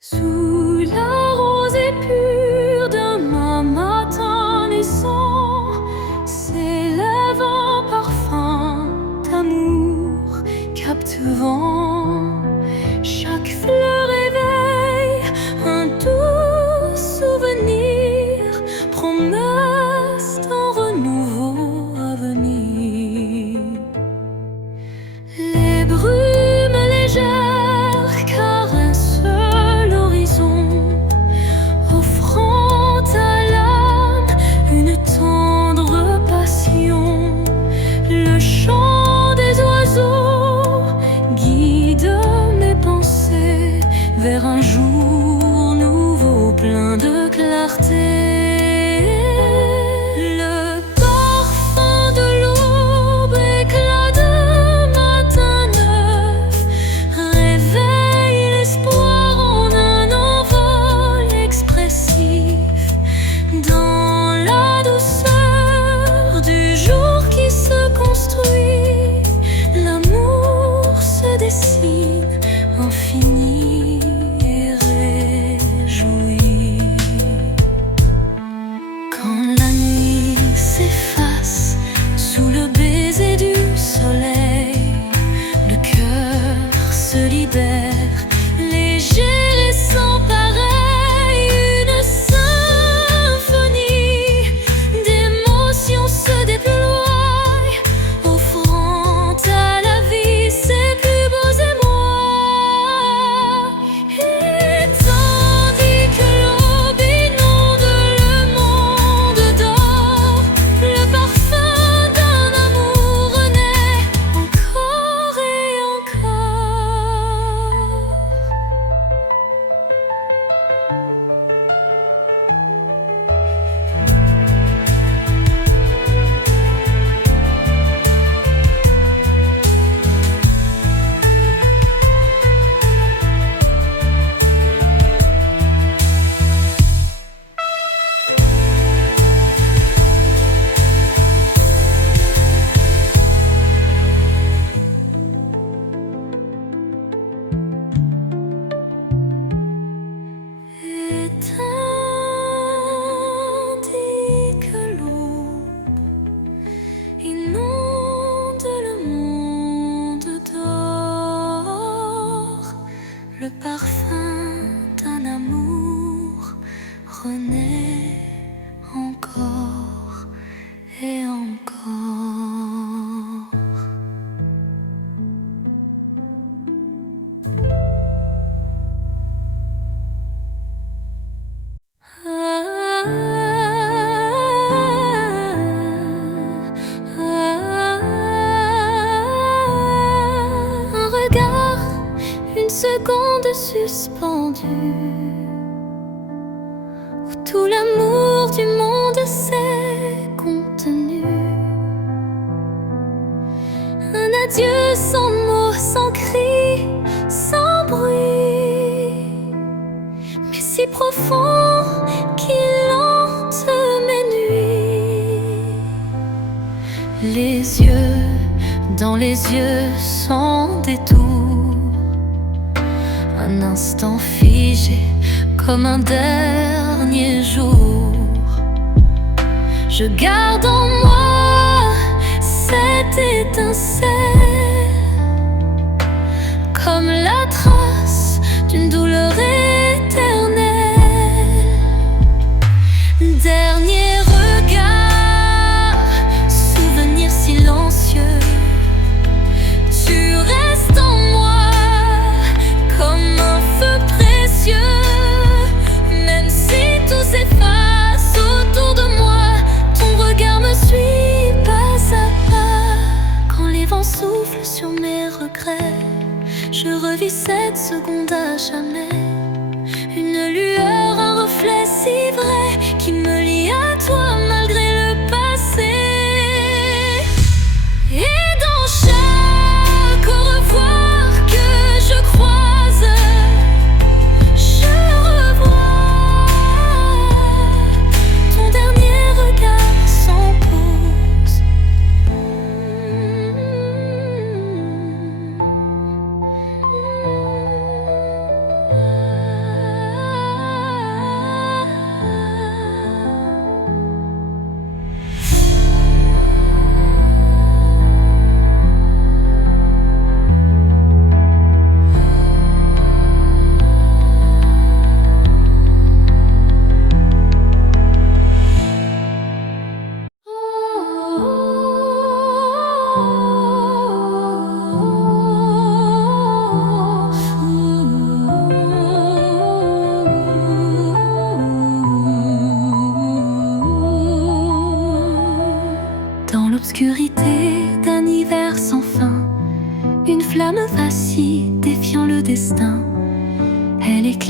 Sous la rosée pure d'un matin naissant s'élève un parfum d'amour captivant. Chaque fleur éveille un doux souvenir, promesse d'un renouveau à venir. Les brumes légères caressent l'horizon, offrant à l'âme une tendre passion. Le chant des oiseaux guide mes pensées vers un jour nouveau plein de clarté. Le parfum de l'aube, éclat de matin neuf, réveille l'espoir en un envol expressif. Dans la douceur du jour qui se construit, l'amour se dessine, infini et réjoui. Quand la nuit s'efface sous le baiser du soleil, le cœur se libère, léger et sans pareil. Une symphonie d'émotions se déploie, offrant à la vie ses plus beaux émois. Et tandis que l'aube inonde le monde d'or, le parfum d'un amour renaît encore et encore. Et tandis que l'aube inonde le monde d'or, le parfum d'un amour renaît encore et encore. Un regard, une seconde suspendue, où tout l'amour du monde s'est contenu. Un adieu sans mots, sans cri, sans bruit, mais si profond qu'il hante mes nuits. Les yeux dans les yeux sans détour, un instant figé comme un dernier jour. Je garde en moi cette étincelle, comme la trace d'une douleur éternelle. Dernier regard, souvenir silencieux, tu restes en moi comme un feu précieux. Même si tout s'efface autour de moi, ton regard me suit pas à pas. Quand les vents soufflent sur mes regrets, je revis cette seconde à jamais. Une lueur, un reflet si vrai qui me lie à toi malgré le passé. Et dans chaque au revoir que je croise, je revois ton dernier regard sans pause.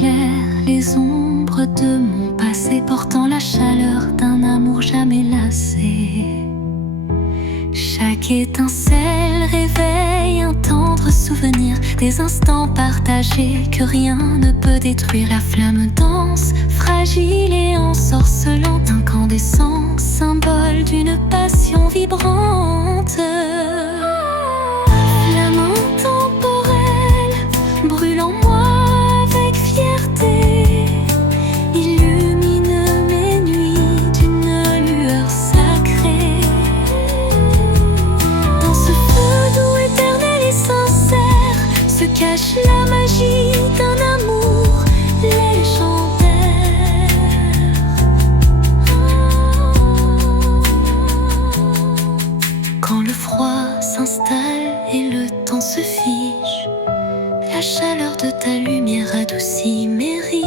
éclaire les ombres de mon passé, portant la chaleur d'un amour jamais lassé. Chaque étincelle réveille un tendre souvenir, des instants partagés que rien ne peut détruire. La flamme danse, fragile et ensorcelante, incandescent, symbole d'une passion vibrante. Flamme intemporelle, brûle en moi avec fierté, illumine mes nuits d'une lueur sacrée. Dans ce feu doux, éternel et sincère, se cache la magie d'un amour légendaire. Quand le froid s'installe et le temps se fige, la chaleur de ta lumière adoucit mes rides.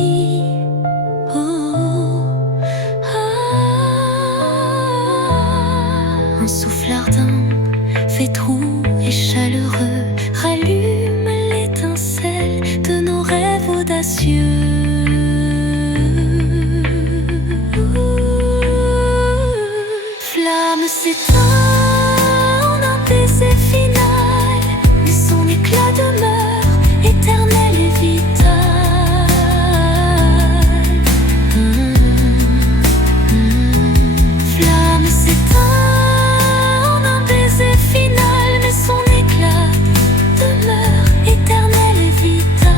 Un souffle ardent, fait doux et chaleureux, rallume l'étincelle de nos rêves audacieux. Flamme s'éteint en un baiser final, mais son éclat demeure éternel et vital. Flamme s'éteint en un baiser final, mais son éclat demeure éternel et vital.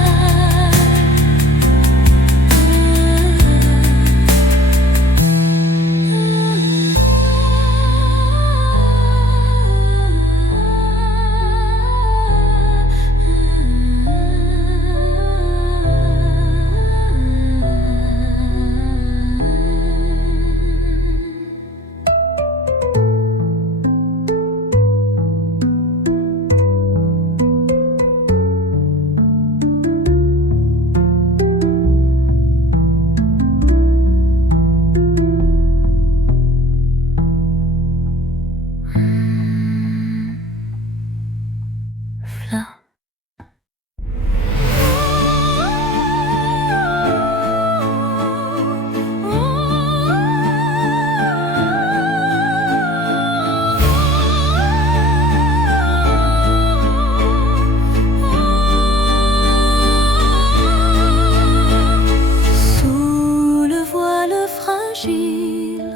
Sous le voile fragile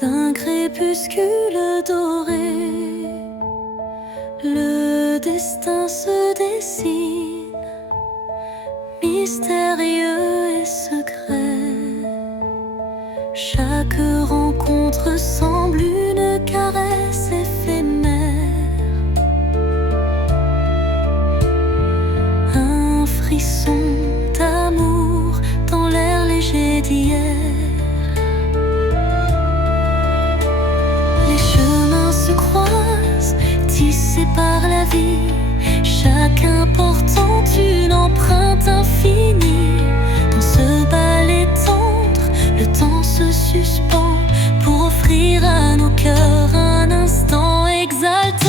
d'un crépuscule doré, le destin se dessine, mystérieux et secret. Chaque rencontre semble une caresse éphémère, un frisson d'amour dans l'air léger d'hier. Les chemins se croisent, tissés par la vie, chacun portant une empreinte infinie. Dans ce ballet tendre, le temps se suspend pour offrir à nos cœurs un instant exaltant.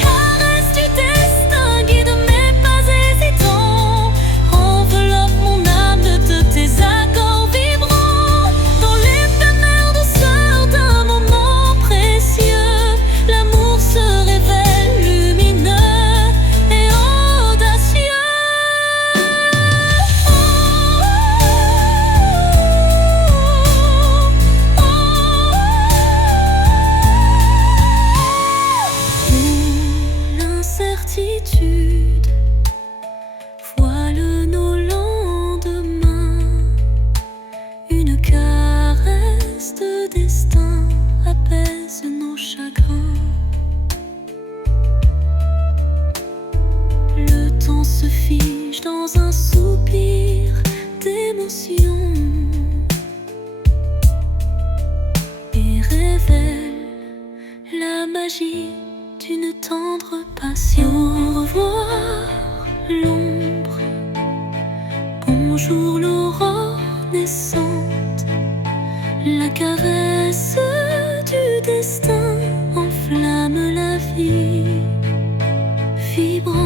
Caresse du destin, guide mes pas hésitants, enveloppe mon âme de tes accords vibrants. Dans l'éphémère douceur d'un moment précieux, l'amour se révèle lumineux et audacieux. L'incertitude voile nos lendemains, une caresse de destin apaise nos chagrins. Le temps se fige dans un soupir d'émotion et révèle la magie d'une tendre passion. Au revoir l'ombre, bonjour l'aurore naissante, la caresse du destin enflamme la vie vibrante.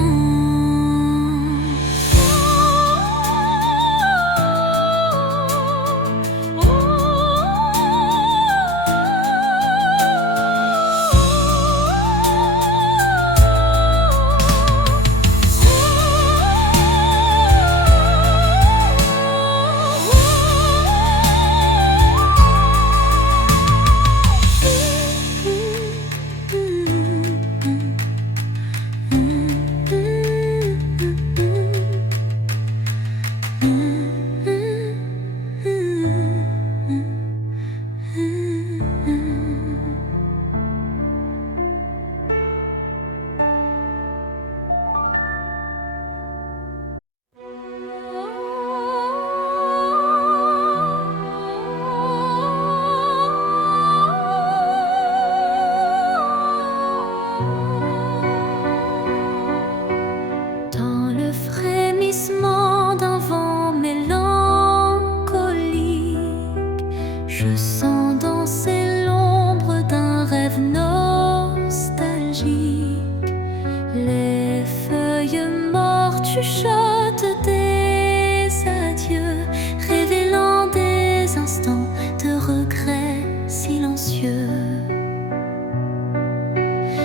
chuchote des adieux, révélant des instants de regret silencieux.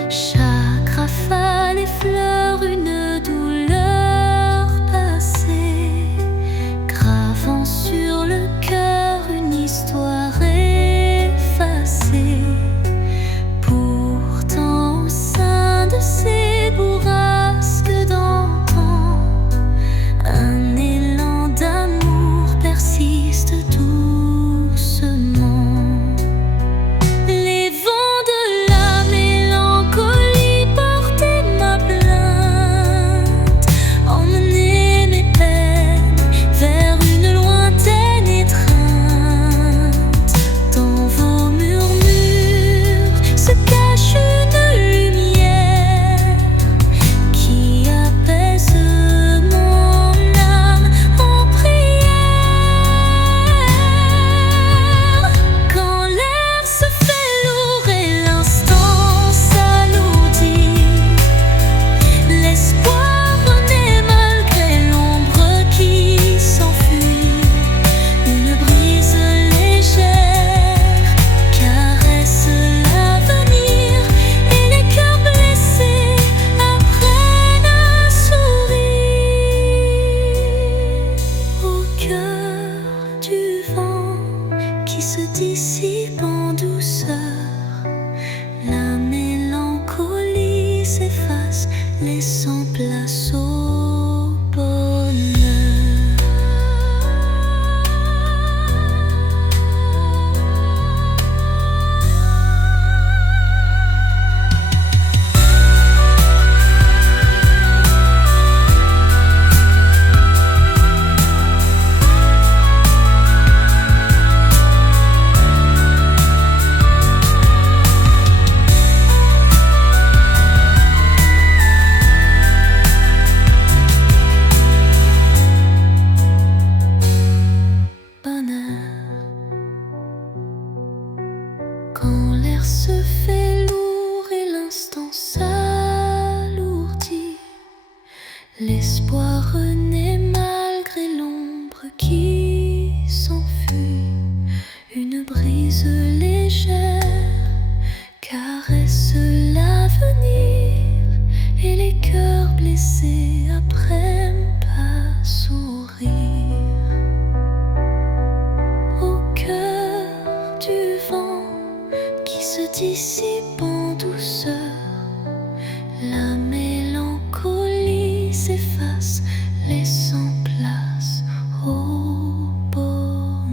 Chaque rafale effleure une douleur passée, gravant sur le cœur une histoire effacée. Pourtant, au sein de ces bourrasques d'antan, un élan d'amour persiste doucement. Les vents de la mélancolie portaient ma plainte, emmenaient mes peines vers une lointaine étreinte. Dans vos murmures se cache une lumière qui apaise mon âme en prière. Quand l'air se fait lourd et l'instant s'alourdit, l'espoir renaît malgré l'ombre qui s'enfuit. Une brise légère caresse l'avenir et les cœurs blessés apprennent à sourire. Au cœur du vent qui se dissipe en douceur, la mélancolie s'efface, laissant place au bonheur. Quand l'air se fait lourd et l'instant s'alourdit, l'espoir renaît malgré l'ombre qui s'enfuit. Une brise légère caresse l'avenir et les cœurs blessés apprennent à sourire. Au cœur du vent qui se dissipe en douceur, la mélancolie s'efface, laissant place au bonheur.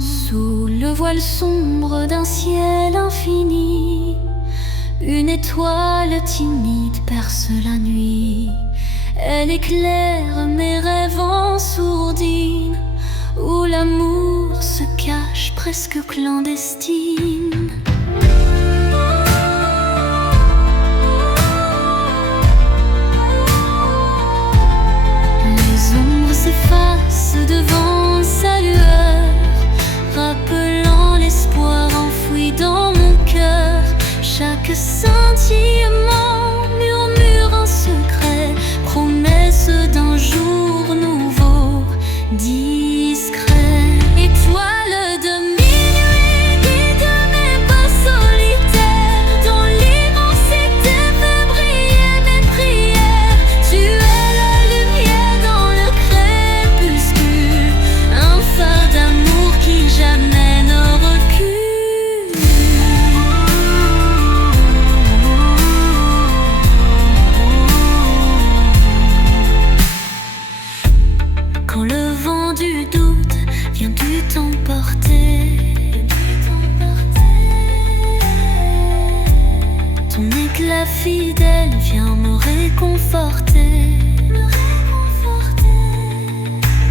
Sous le voile sombre d'un ciel infini, une étoile timide perce la nuit. Elle éclaire mes rêves en sourdine, où l'amour se cache presque clandestine. Les ombres s'effacent devant sa lueur, rappelant l'espoir enfoui dans mon cœur. Chaque scintillement murmure un secret, promesse d'un jour nouveau, discret. Étoile de minuit, guide mes pas solitaires, dans l'immensité fait briller mes prières. Tu es la lumière dans le crépuscule, un phare d'amour qui jamais ne recule. Quand le vent du doute vient du t'emporter, ton éclat fidèle vient me réconforter.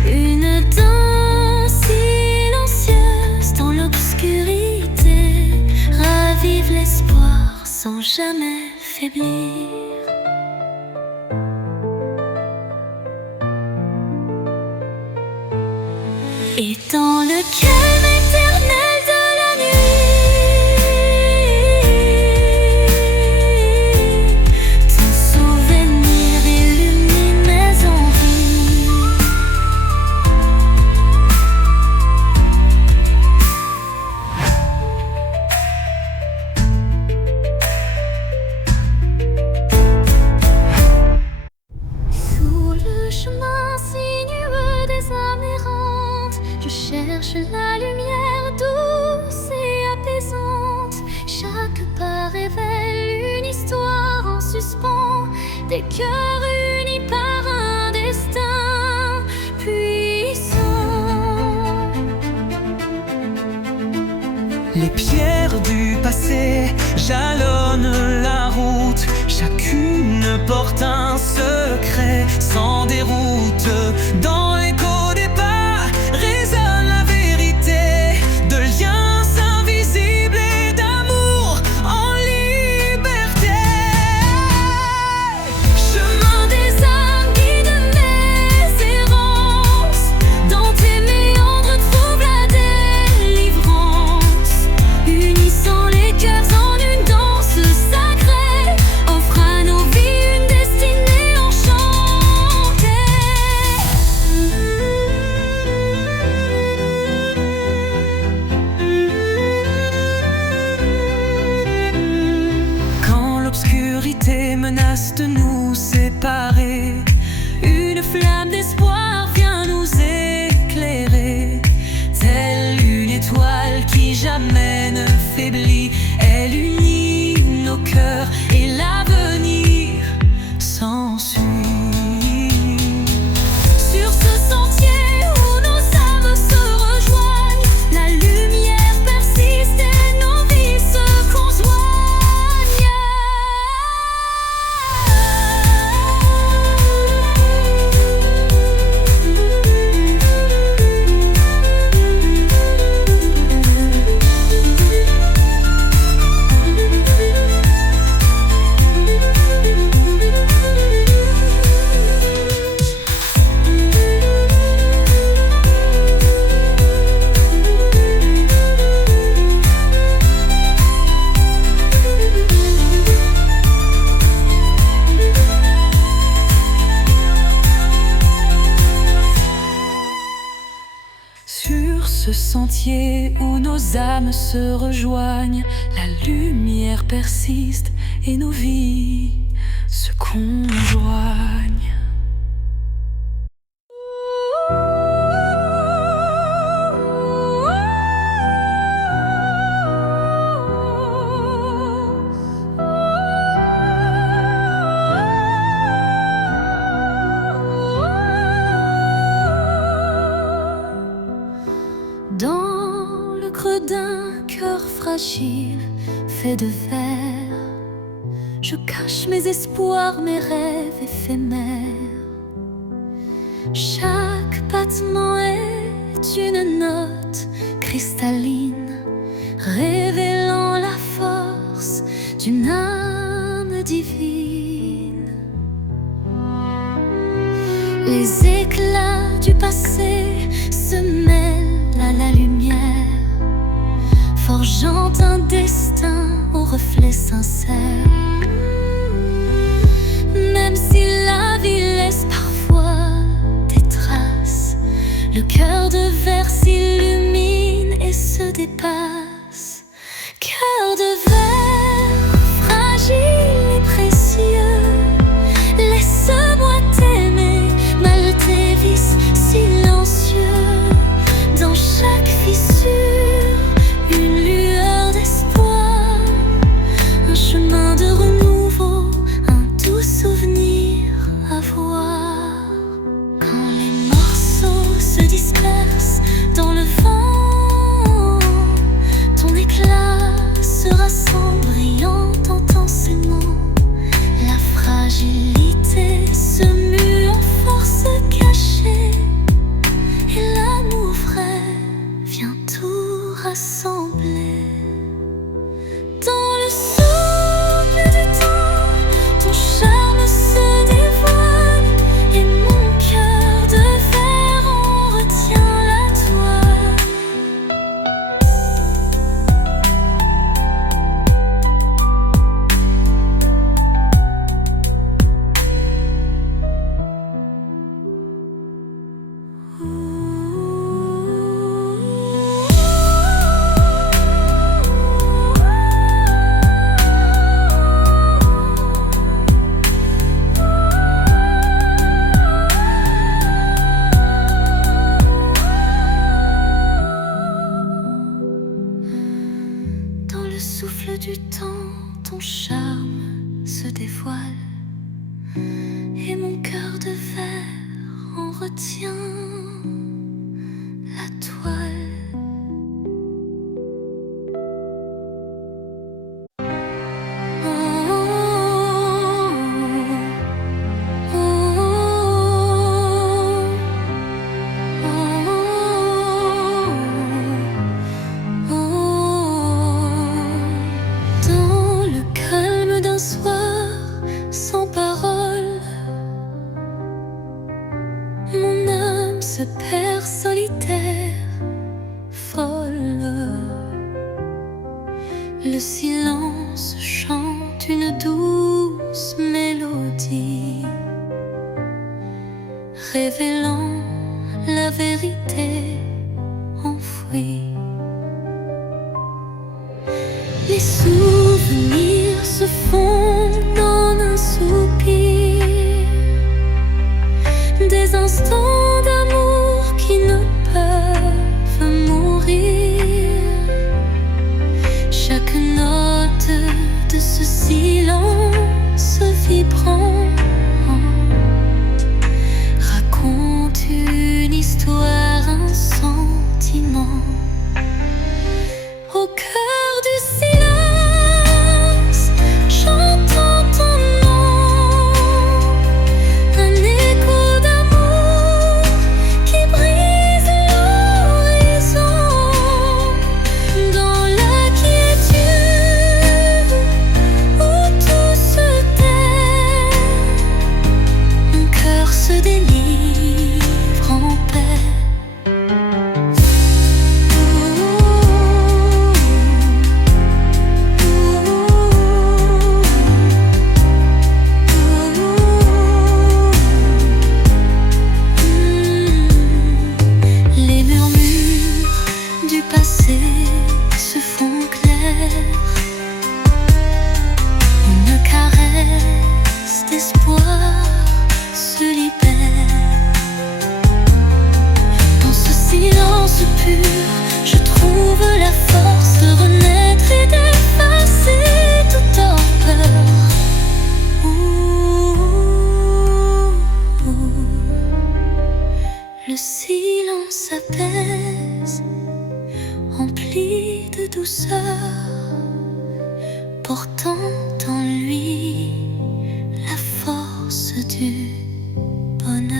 Une danse silencieuse dans l'obscurité ravive l'espoir sans jamais faiblir. Et dans le calme éternel de la nuit, ton souvenir illumine mes envies. Sous le chemin sinueux des âmes errantes, je cherche la lumière douce et apaisante. Chaque pas révèle une histoire en suspens, des cœurs unis par un destin puissant. Les pierres du passé jalonnent la route, chacune porte un secret sans déroute. Dans l'écho des pas résonne la vérité de liens invisibles et d'amour en liberté. Chemin des âmes, guide mes errances. Dans tes méandres trouve la délivrance. Unissant les cœurs en une danse sacrée, offre à nos vies une destinée enchantée. Quand l'obscurité menace de nous séparer, Une flamme d'espoir vient nous éclairer. telle une étoile qui jamais ne faiblit, elle unit nos cœurs et l'avenir s'ensuit. Sur ce sentier où nos âmes se rejoignent, la lumière persiste et nos vies se conjoignent. Sur ce sentier où nos âmes se rejoignent, la lumière persiste et nos vies se conjoignent. Dans le creux d'un cœur fragile fait de verre, je cache mes espoirs, mes rêves éphémères. Chaque battement est une note cristalline, révélant la force d'une âme divine. Les éclats du passé se mêlent à la lumière, forgeant un destin au reflet sincère. Même si la vie laisse parfois des traces, le cœur de verre s'illumine et se dépasse. Cœur de verre, fragile et précieux, laisse-moi t'aimer, mal tes vices silencieux. Dans chaque fissure, une lueur d'espoir, un chemin de renouveau, un doux souvenir à voir. Quand les morceaux se dispersent dans le vent, ton éclat se rassemble brillant intensément. La fragilité se mue en force cachée, et l'amour vrai vient tout rassembler. Dans le souffle du temps, ton charme se dévoile, et mon cœur de verre en retient la toile. de verre en retient la toile. Mon âme se perd solitaire, folle. Le silence chante une douce mélodie, révélant la vérité enfouie. Les souvenirs se fondent en un soupir, des instants d'amour qui ne peuvent mourir. Chaque note de ce silence vibrant raconte une histoire, un sentiment. Au cœur du silence, j'entends ton nom, un écho d'amour qui brise l'horizon. Dans la quiétude où tout se tait, mon cœur se délivre en paix. Se font clairs, une caresse d'espoir se libère. Dans ce silence pur, je trouve la force de renaître et d'effacer toute torpeur. Le silence apaise, rempli de douceur, portant en lui la force du bonheur.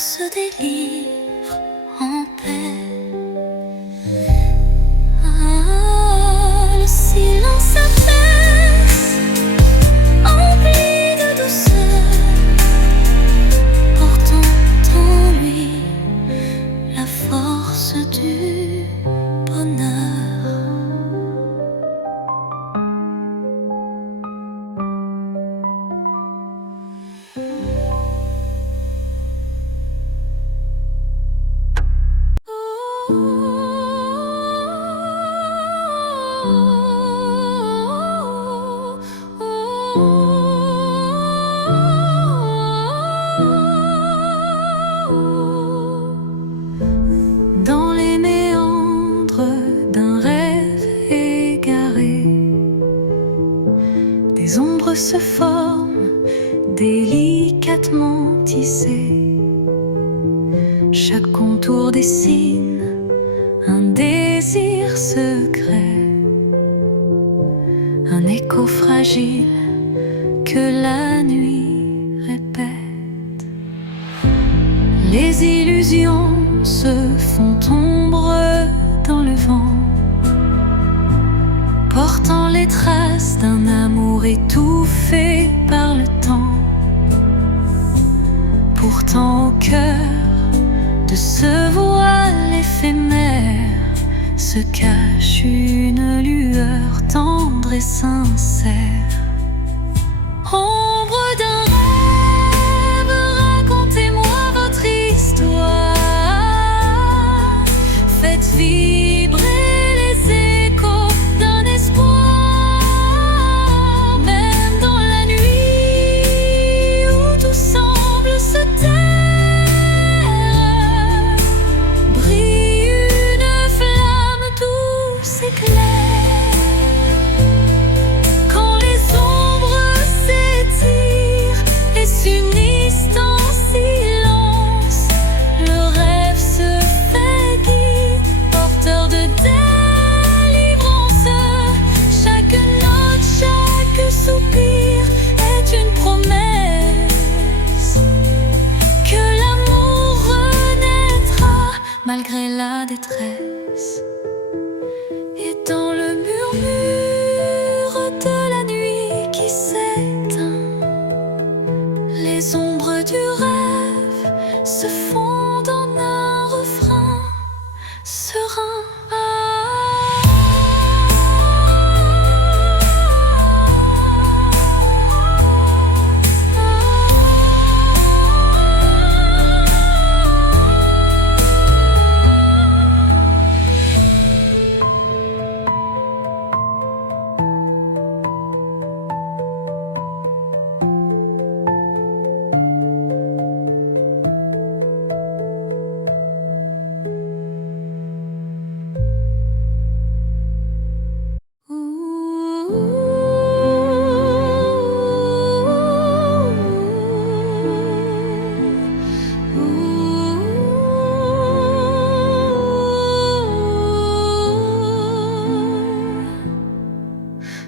Se délivre en paix. Ah, le silence apaise, empli de douceur, portant en lui la force du bonheur. Dans les méandres d'un rêve égaré, des ombres se forment, délicatement tissées. Chaque contour dessine un désir secret, un écho fragile que la nuit répète. Les illusions se font ombre dans le vent, portant les traces d'un amour étouffé par le temps. Pourtant au cœur de ce voile éphémère se cache une lueur tendre et sincère. Ombre d'un rêve, racontez-moi votre histoire. Faites vibrer les échos d'un espoir. Même dans la nuit où tout semble se taire, brille une flamme douce et claire. Malgré la détresse, et dans le murmure de la nuit qui s'éteint, les ombres du rêve se fondent en un refrain serein.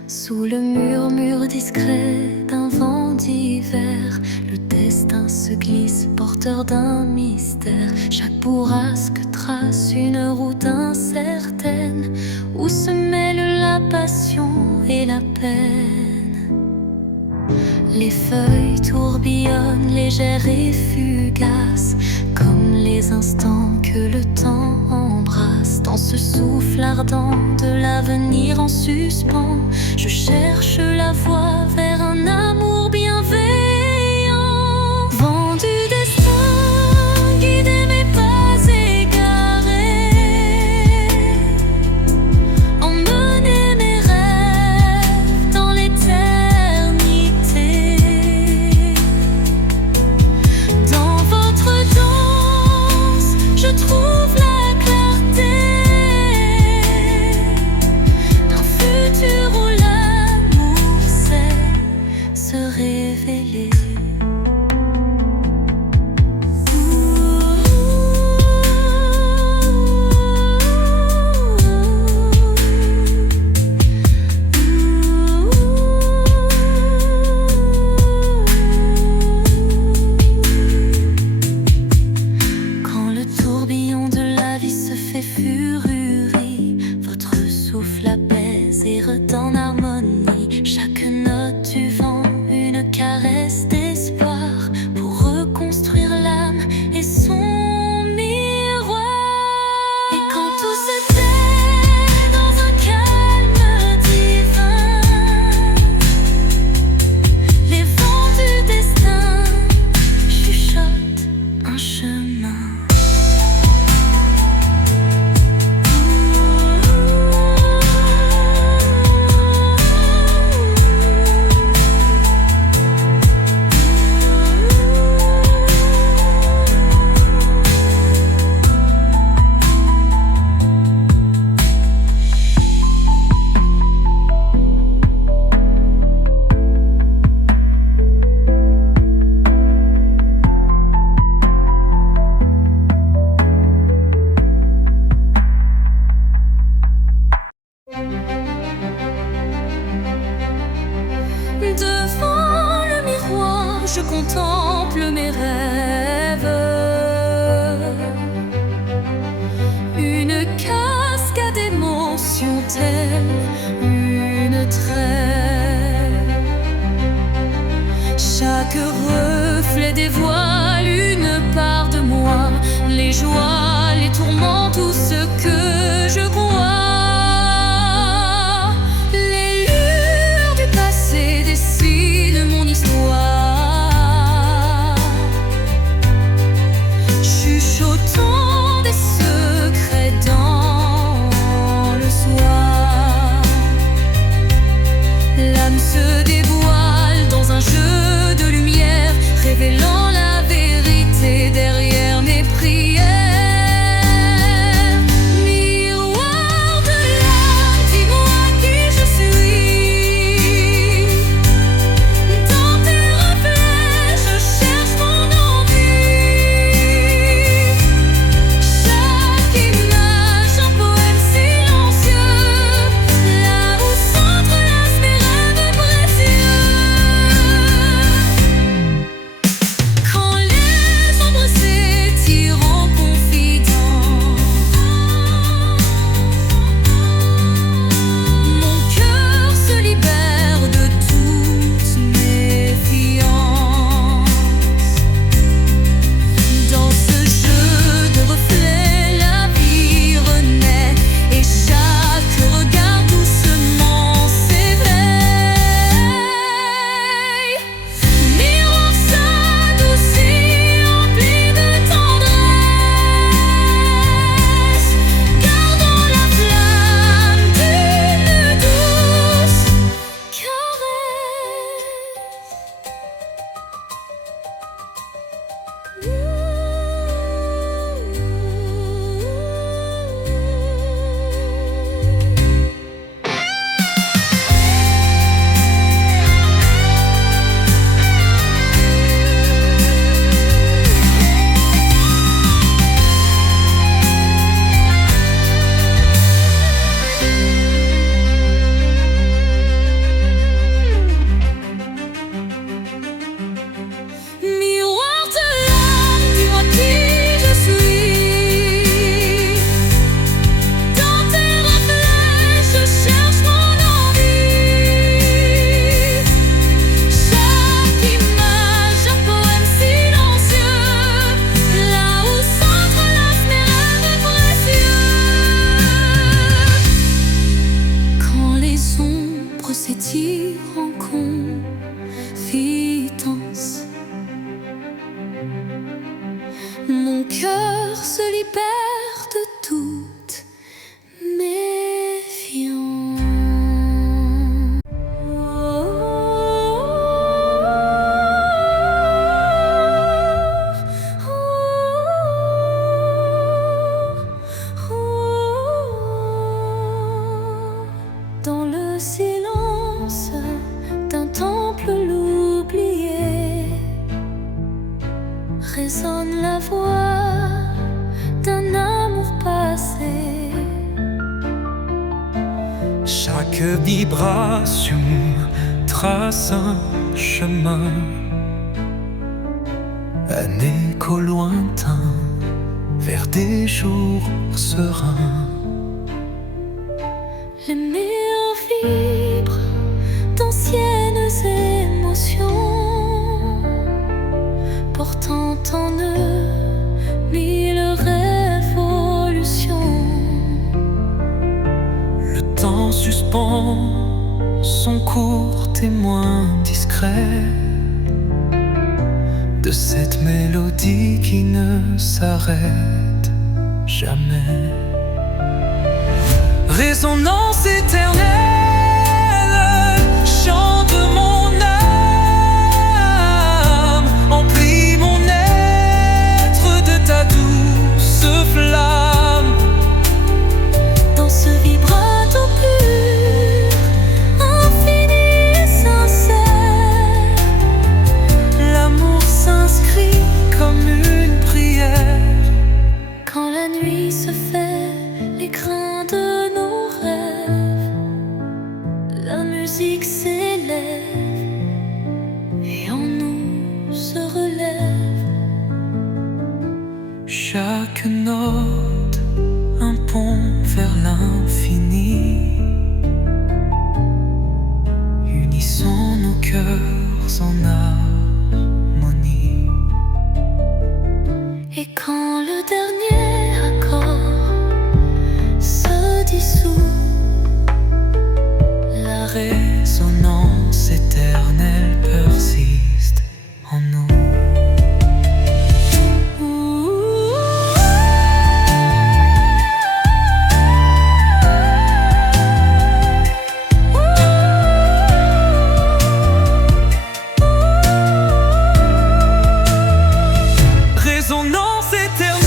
Sous le murmure discret d'un vent d'hiver, le destin se glisse, porteur d'un mystère. Chaque bourrasque trace une route incertaine, où se mêlent la passion et la peine. Les feuilles tourbillonnent, légères et fugaces, comme les instants que le temps embrasse. Dans ce souffle ardent de l'avenir en suspens, je cherche la voie vers un amour bienveillant. Vent du destin, guidez mes pas égarés, emmenez mes rêves dans l'éternité. Dans votre danse, je trouve la clarté d'un futur où l'amour sait se révéler. Quand le tourbillon de la vie se fait furie, votre souffle apaise et redonne harmonie. Chaque note du vent, une caresse d'espoir, pour reconstruire l'âme et son miroir. Et quand tout se tait dans un calme divin, les vents du destin chuchotent un chemin. Devant le miroir, je contemple mes rêves. Une cascade d'émotions telle une trêve. Chaque reflet dévoile une part de moi, les joies, les tourments, tout ce que je crois. silence d'un temple l'oublié, résonne la voix d'un amour passé. Chaque vibration trace un chemin, un écho lointain vers des jours sereins. Les murs vibrent d'anciennes émotions, portant en eux mille révolutions. Le temps suspend son court témoin discret de cette mélodie qui ne s'arrête jamais. Résonance éternelle, chante mon âme, emplis mon être de ta douce flamme. Dans ce vibrato pur, infini et sincère, L'amour s'inscrit comme une prière. quand la nuit se fait l'écrin de nos rêves, la musique s'élève et en nous se relève. Chaque note un pont vers l'infini. Unissons nos cœurs en harmonie. Et quand le dernier accord se dissout, La résonance éternelle persiste en nous. Résonance éternelle,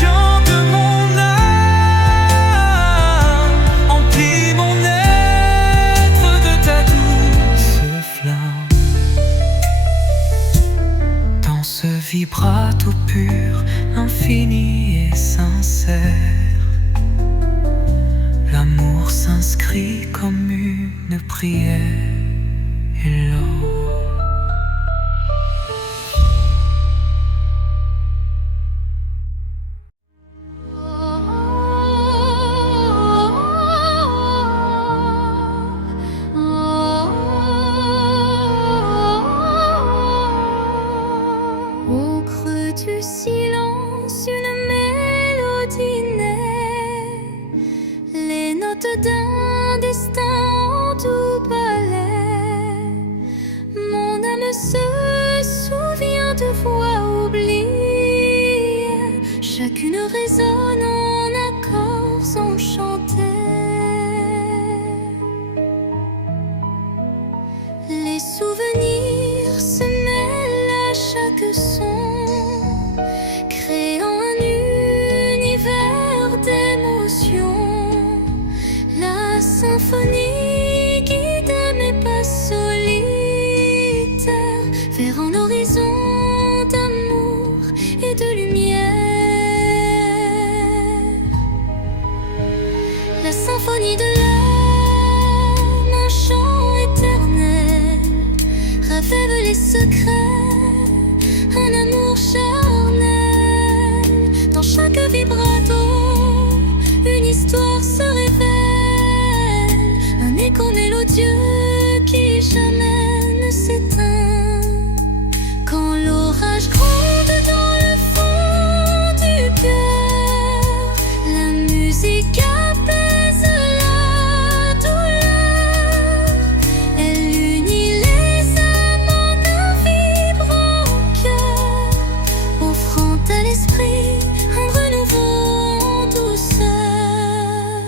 chante mon âme, emplis mon être de ta douce flamme. Dans ce vibrato pur, infini et sincère, l'amour s'inscrit comme une prière. Et l'or au creux du silence, une mélodie naît, les notes d'un destin en doux ballet. Mon âme se souvient de voix oubliées, chacune résonne en accords enchantés. Les souvenirs se mêlent à chaque son, créant un univers d'émotions. La symphonie guide mes pas solitaires vers un horizon d'amour et de lumière. La symphonie de l'âme, un chant éternel, révèle les secrets, un amour charnel. Dans chaque vibrato, une histoire se révèle, un écho mélodieux qui jamais ne s'éteint. Quand l'orage gronde dans le fond du cœur, la musique apaise la douleur. Elle unit les âmes en un vibrant cœur, offrant à l'esprit un renouveau en douceur.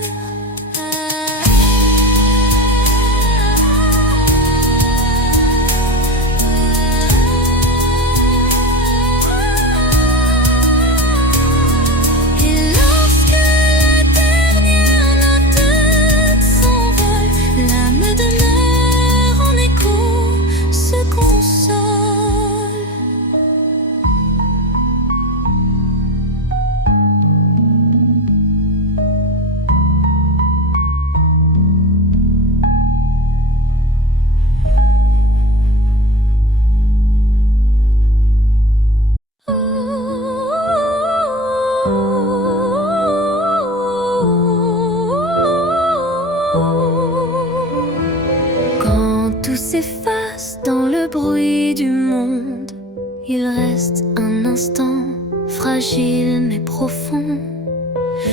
fragile mais profond,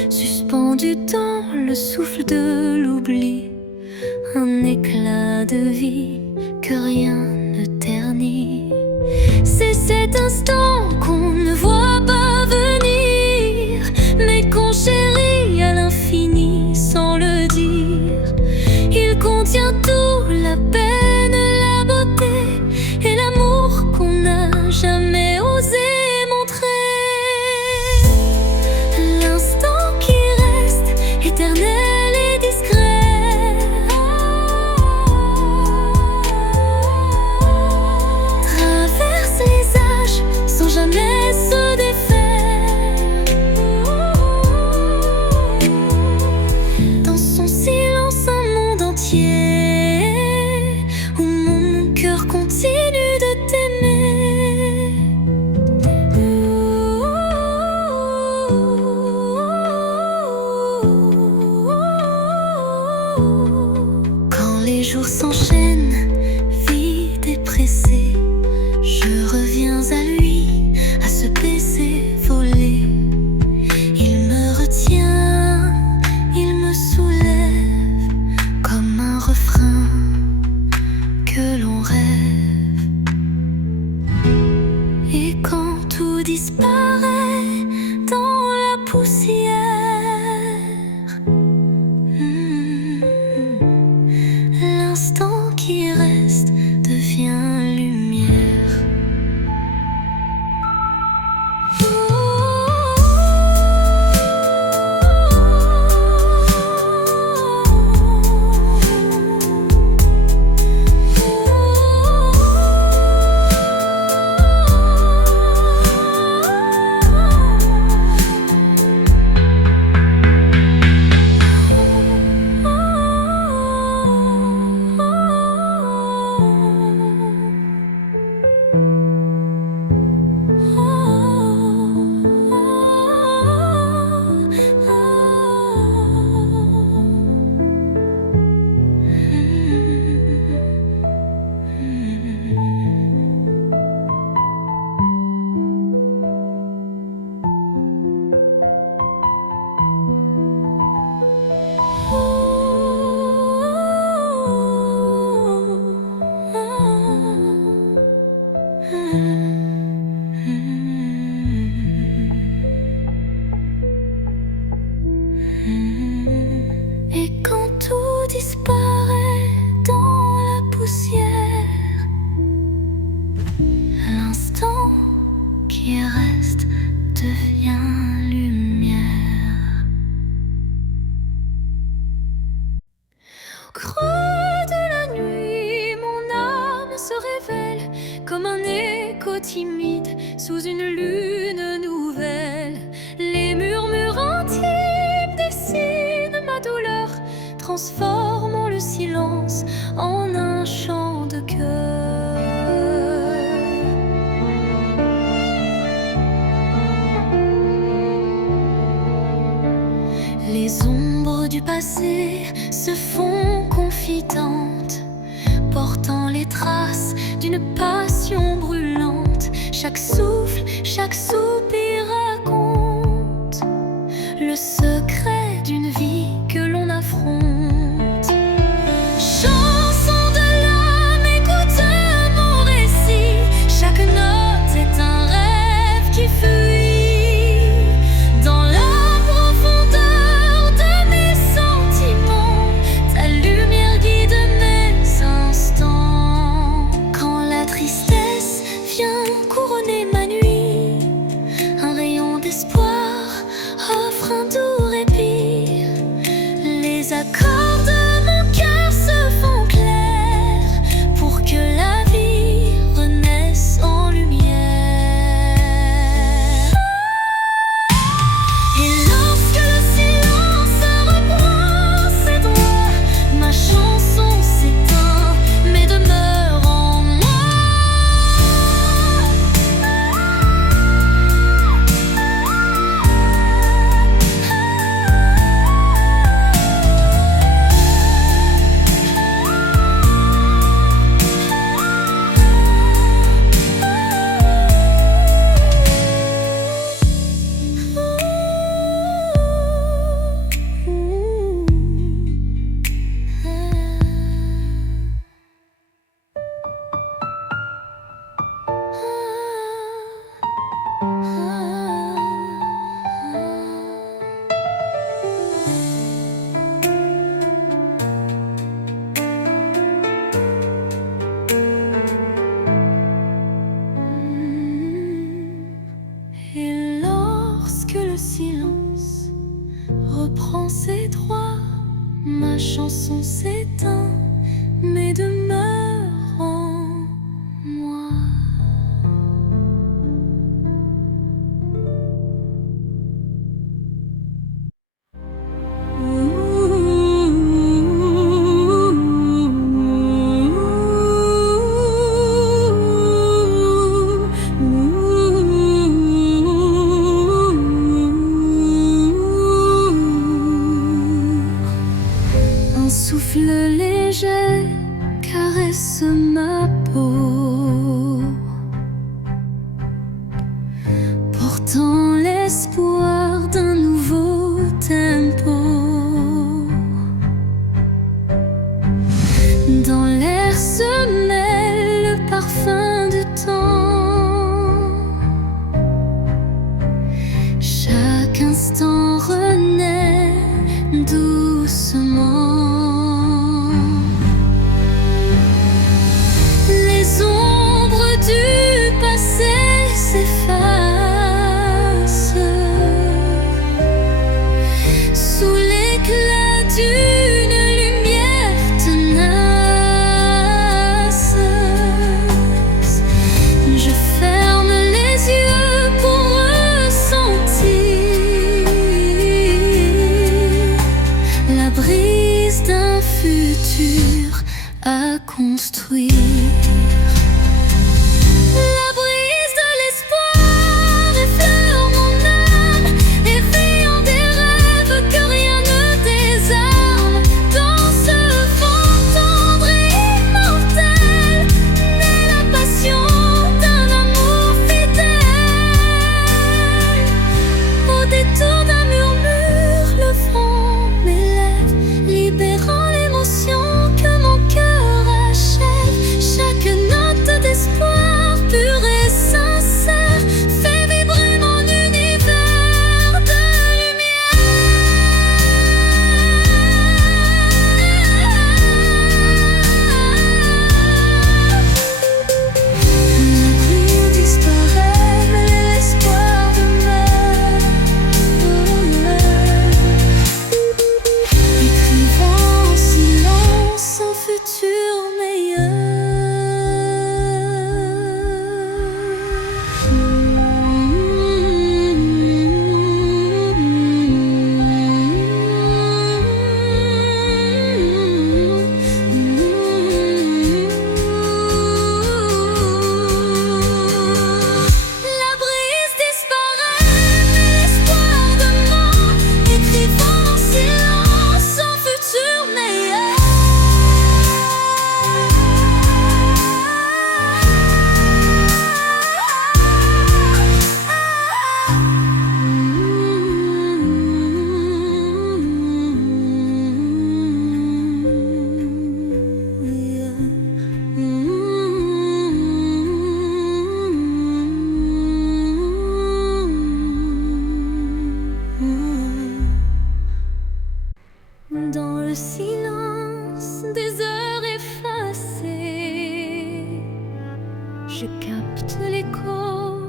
suspendu dans le souffle de l'oubli, un éclat de vie que rien ne ternit. C'est cet instant qu'on ne voit pas venir, mais qu'on chérit à l'infini sans le dire. Il contient tout, la peine, la beauté et l'amour qu'on n'a jamais osé montrer. L'instant qui reste éternel et discret, traverse les âges sans jamais se défaire. Dans son silence un monde entier, où mon cœur continue de t'aimer. Quand les jours s'enchaînent, vides et pressés, je reviens à lui, à ce baiser volé. Il me retient, il me soulève, comme un refrain que l'on rêve. Et quand tout disparaît dans la poussière, l'instant qui reste devient lumière. Et quand tout disparaît dans la poussière, l'instant qui reste devient lumière. Au creux de la nuit, mon âme se révèle comme un écho timide sous une lune nouvelle. Les murmures intimes dessinent ma douleur, transformant le silence en un chant de cœur. Les ombres du passé se font confidentes, portant les traces d'une passion brûlante. Chaque souffle, chaque soupir raconte le secret d'une vie que l'on affronte. Chanson de l'âme, écoute mon récit. Chaque note est un rêve qui fuit dans la profondeur de mes sentiments. Ta lumière guide mes instants. Quand la tristesse vient couronner ma nuit, un rayon d'espoir offre un doux répit. reprend ses droits. Ma chanson s'éteint, mais demeure en moi. Un souffle léger caresse ma peau, portant l'espoir d'un nouveau tempo. Dans l'air se mêle le parfum du temps. Chaque instant renaît doucement. Les ombres du passé s'effacent sous l'éclat d'une lumière tenace. Je ferme les yeux pour ressentir la brise d'un futur à construire. La brise de l'espoir effleure mon âme, éveillant des rêves que rien ne désarme. Dans ce vent tendre et immortel naît la passion d'un amour fidèle. Au détour d'un murmure, le vent m'élève, libérant l'émotion que mon cœur achève. Chaque note d'espoir pur et sincère fait vibrer mon univers de lumière. La pluie disparaît, mais l'espoir demeure. Écrivant en silence un futur meilleur. La brise disparaît, mais l'espoir demeure, écrivant en silence un futur meilleur. Dans le silence des heures effacées, je capte l'écho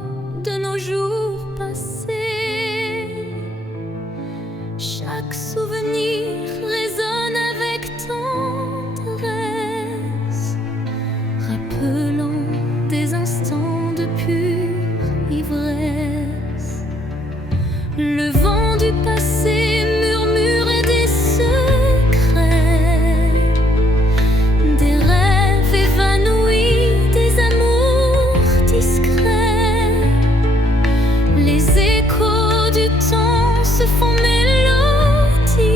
de nos jours passés. Chaque souvenir résonne avec tendresse, rappelant des instants de pure ivresse. Le vent du passé murmure des secrets, des rêves évanouis, des amours discrets. Les échos du temps se font mélodie,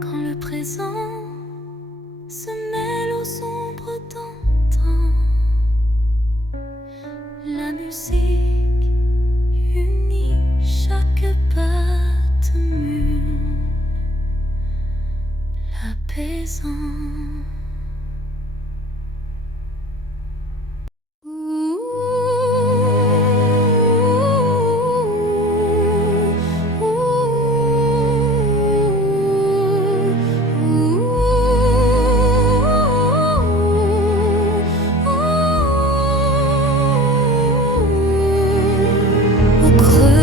Quand le présent se mêle aux ombres d'antan, la musique unit chaque battement, l'apaisant.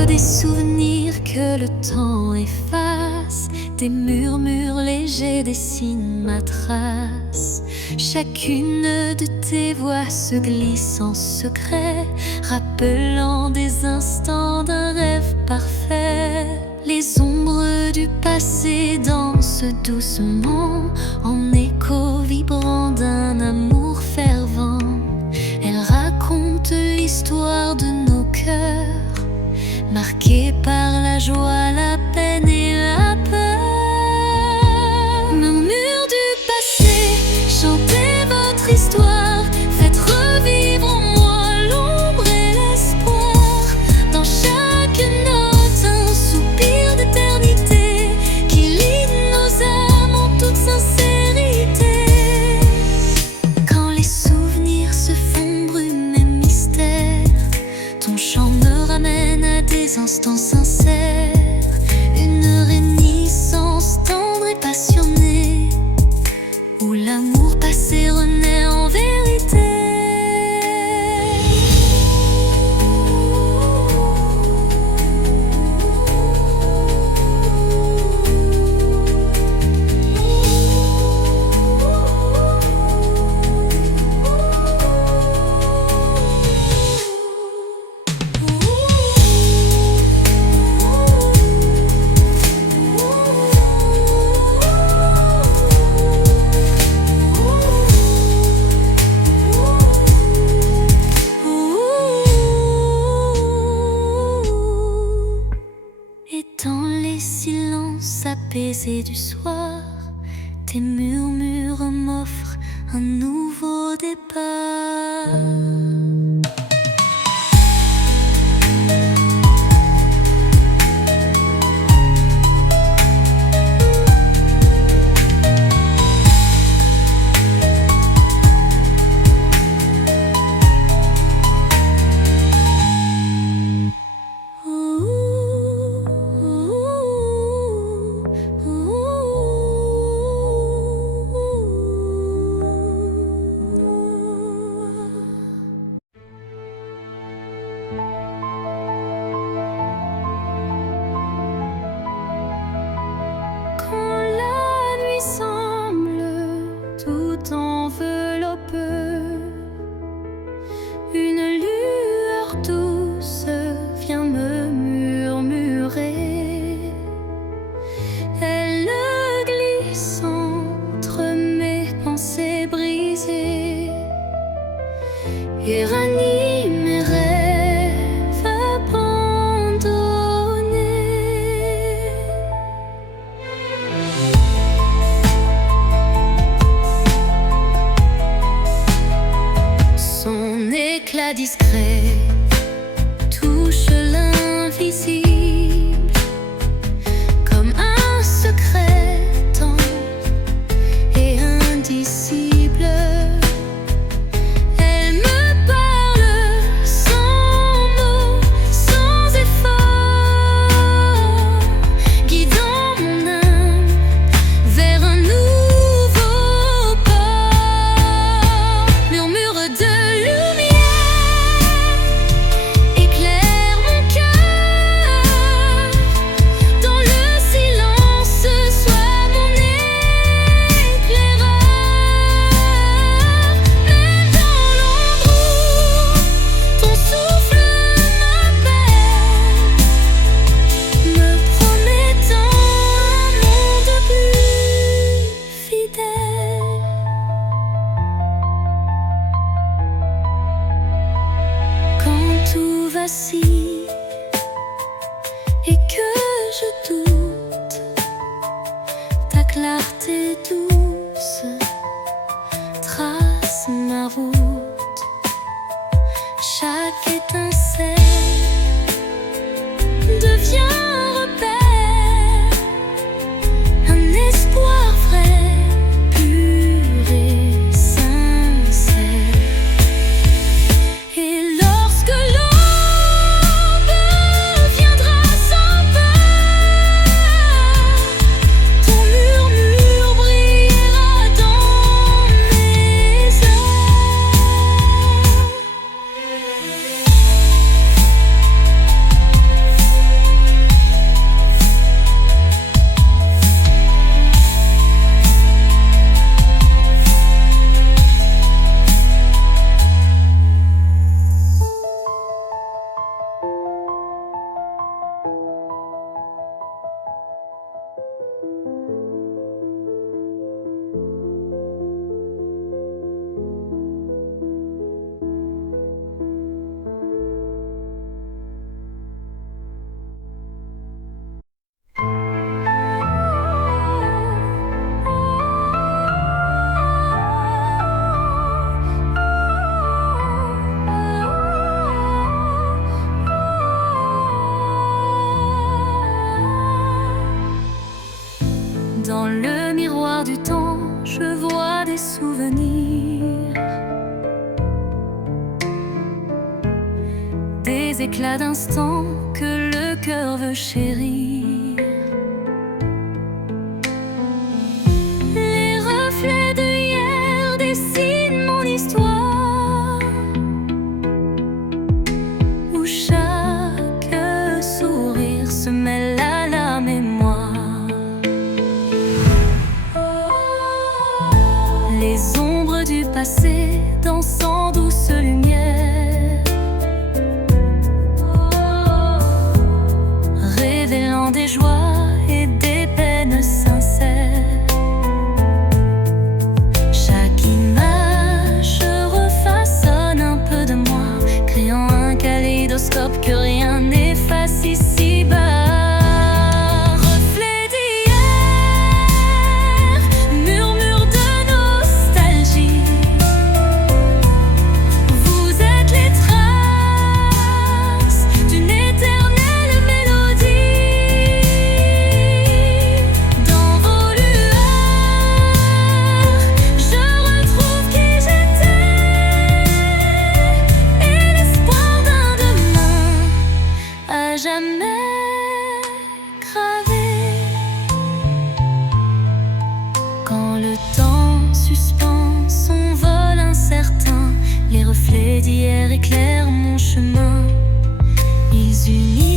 Des souvenirs que le temps efface, des murmures légers dessinent ma trace. Chacune de tes voix se glisse en secret, rappelant des instants d'un rêve parfait. Les ombres du passé dansent doucement, en écho vibrant d'un amour fervent. Elles racontent l'histoire de nos cœurs, marqué par la joie, la peine et la peur. Murmures du passé, chantez votre histoire, faites revivre en moi l'ombre et l'espoir. Dans chaque note, un soupir d'éternité qui lie nos âmes en toute sincérité. Quand les souvenirs se font brume et mystère, ton chant me ramène à des instants sincères, une réminiscence tendre et passionnée, où l'amour passé renaît en vérité. Dans les silences apaisés du soir, tes murmures m'offrent un nouveau départ. Et que je doute, ta clarté douce trace ma route. Chaque étincelle devient un repère, un espoir vrai, pur et sincère. Et lorsque l'aube viendra sans peur, ton murmure brillera dans mes heures. Dans le miroir du temps, je vois des souvenirs, des éclats d'instants que le cœur veut chérir. Les reflets de hier dessinent mon histoire, où chaque sourire se mêle à la mémoire. Les ombres du passé dansant douce lumière, révélant des joies et des peines sincères. Chaque image refaçonne un peu de moi, créant un kaléidoscope que rien n'efface ici-bas. Jamais gravé. Quand le temps suspend son vol incertain, les reflets d'hier éclairent mon chemin. Ils unissent